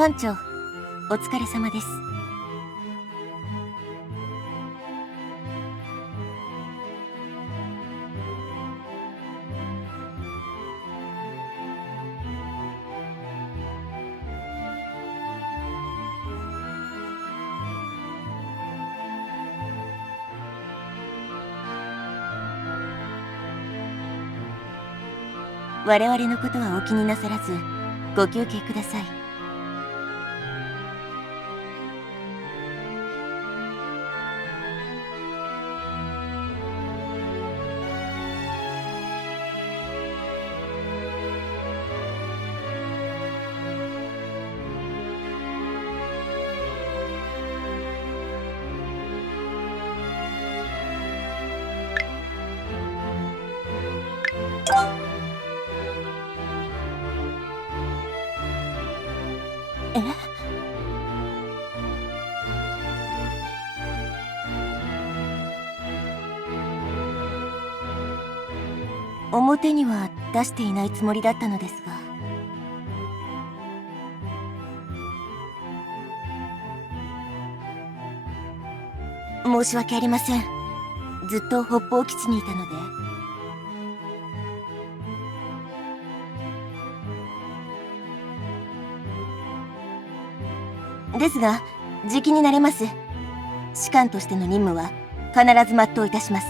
艦長、お疲れ様です。我々のことはお気になさらず、ご休憩ください。表には出していないつもりだったのですが。申し訳ありません。ずっと北方基地にいたので。ですが、じきになれます。士官としての任務は必ず全ういたします。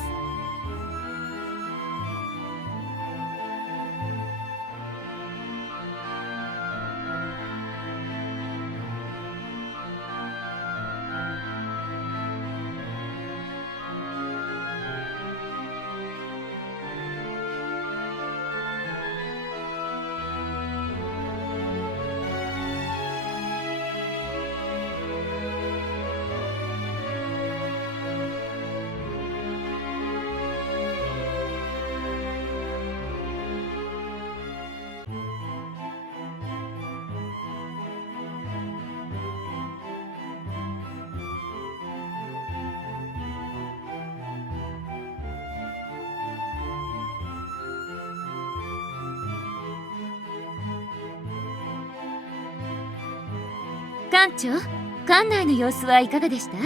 艦長、艦内の様子はいかがでした？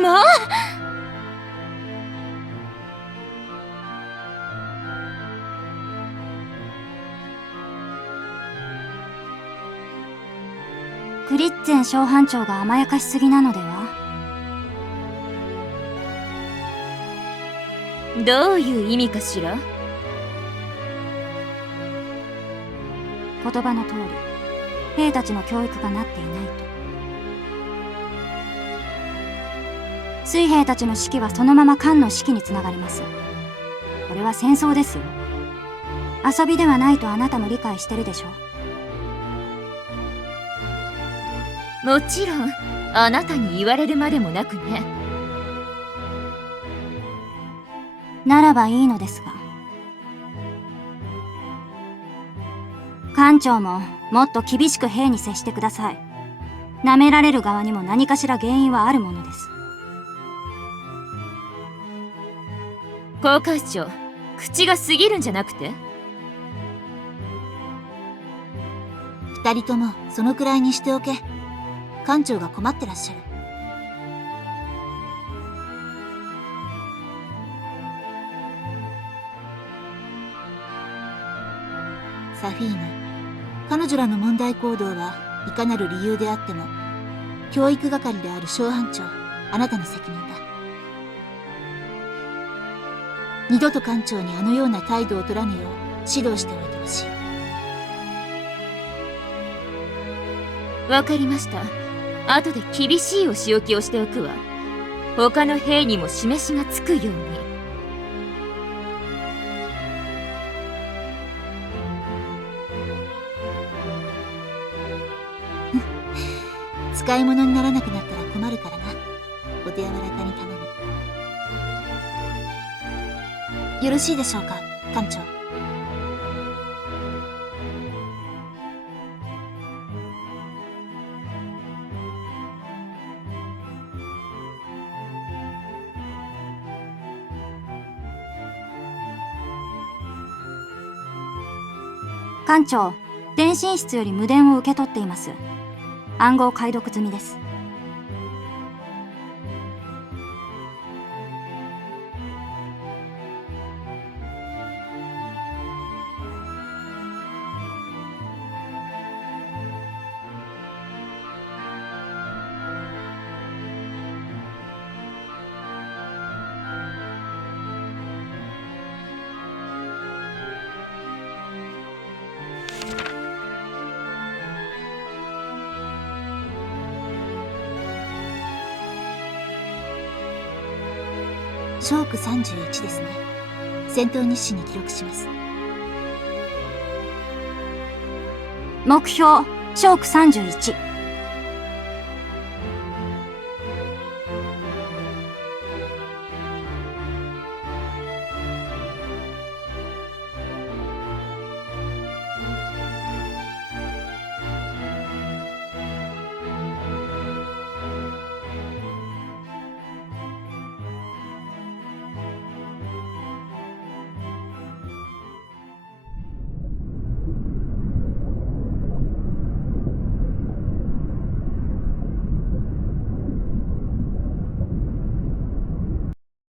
まあ、クリッツェン小班長が甘やかしすぎなのでは？どういう意味かしら？言葉の通り、兵たちの教育がなっていないと。水兵たちの士気はそのまま艦の士気につながります。これは戦争ですよ。遊びではないとあなたも理解してるでしょ？もちろん、あなたに言われるまでもなくね。ならばいいのですが。艦長ももっと厳しく兵に接してください。舐められる側にも何かしら原因はあるものです。航海長、口が過ぎるんじゃなくて？二人ともそのくらいにしておけ。艦長が困ってらっしゃる。サフィーヌ、彼女らの問題行動はいかなる理由であっても、教育係である小班長、あなたの責任だ。二度と艦長にあのような態度を取らぬよう指導しておいてほしい。わかりました。後で厳しいお仕置きをしておくわ。他の兵にも示しがつくように。使い物にならなくなったら困るからな。お手柔らかに頼む。よろしいでしょうか、艦長。艦長、電信室より無電を受け取っています。暗号解読済みです。ショーク31ですね。戦闘日誌に記録します。目標、ショーク31。